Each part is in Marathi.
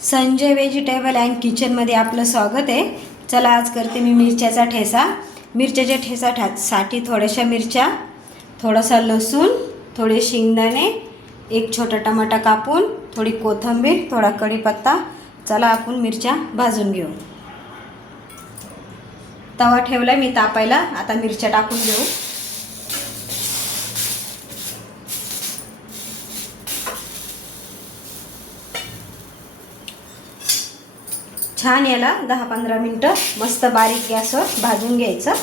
संजय व्हेजिटेबल अँड किचनमध्ये आपलं स्वागत आहे। चला आज करते मी मिरच्याचा ठेचा। मिरच्याच्या ठेचासाठी थोड्याशा मिरच्या, थोडासा लसूण, थोडे शेंगदाणे, एक छोटा टमाटा कापून, थोडी कोथिंबीर, थोडा कढीपत्ता। चला आपण मिरच्या भाजून घेऊ। तवा ठेवला मी तापायला, आता मिरच्या टाकून घेऊ। छान याला 10-15 मिनिटं मस्त बारीक गॅसवर भाजून घ्यायचं।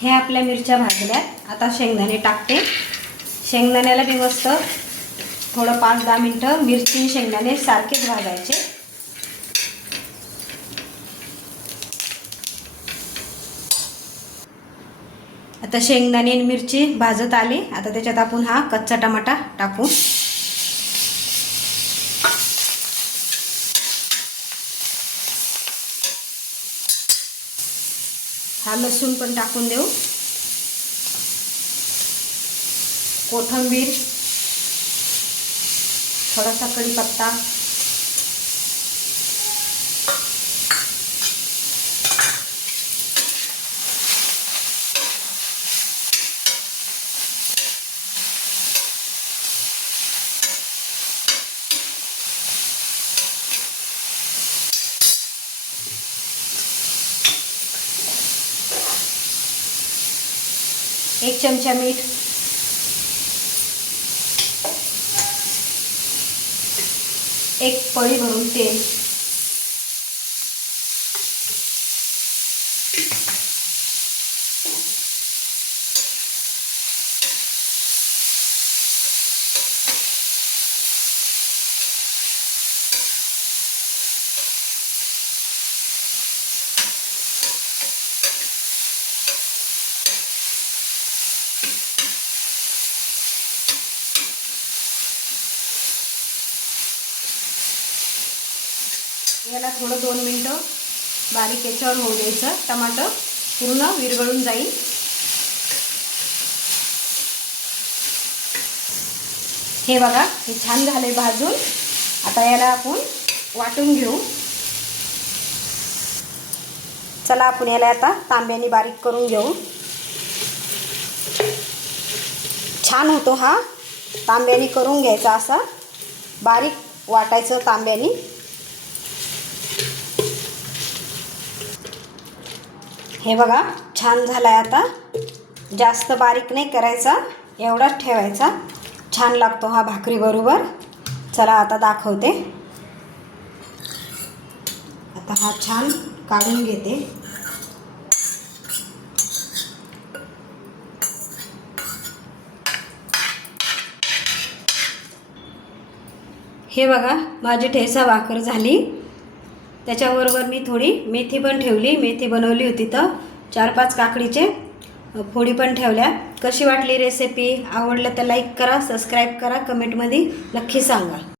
हे आपल्या मिरच्या भाजल्या, आता शेंगदाणे टाकते। शेंगदाण्याला बी मस्त थोडं 5-10 मिनिटं मिरची शेंगदाणे सारखेच भाजायचे। आता शेंगदाणे आणि मिरची भाजत आली, आता त्याच्यात आपण हा कच्चा टमाटा टाकू। हा लसूण पण टाकून देऊ, कोथिंबीर, थोडासा कढीपत्ता, एक चमचा मीठ, एक पळी भरून तेल, याला थोडं 2 मिनिटं बारीक याच्यावर होऊ द्यायचं। टमाटर पूर्ण विरघळून जाईल। हे बघा, हे छान झाले भाजून। आता याला आपण वाटून घेऊ। चला आपण याला आता तांब्याने बारीक करून घेऊ। छान होतो हा, तांब्याने करून घ्यायचा, असा बारीक वाटायचं तांब्याने। हे बघा छान झालाय। आता जास्त बारीक नाही करायचा, एवढाच ठेवायचा। छान लागतो हा भाकरी बरोबर। चला आता दाखवते। आता हा छान काढून घेते। हे बघा माझी ठेचा भाकर झाली। त्याच्याबरोबर मी थोडी मेथी पण ठेवली, मेथी बनवली होती तर 4-5 काकडीचे फोडी पण ठेवल्या। कशी वाटली रेसिपी? आवडलं तर लाईक करा, सबस्क्राईब करा, कमेंटमध्ये नक्की सांगा।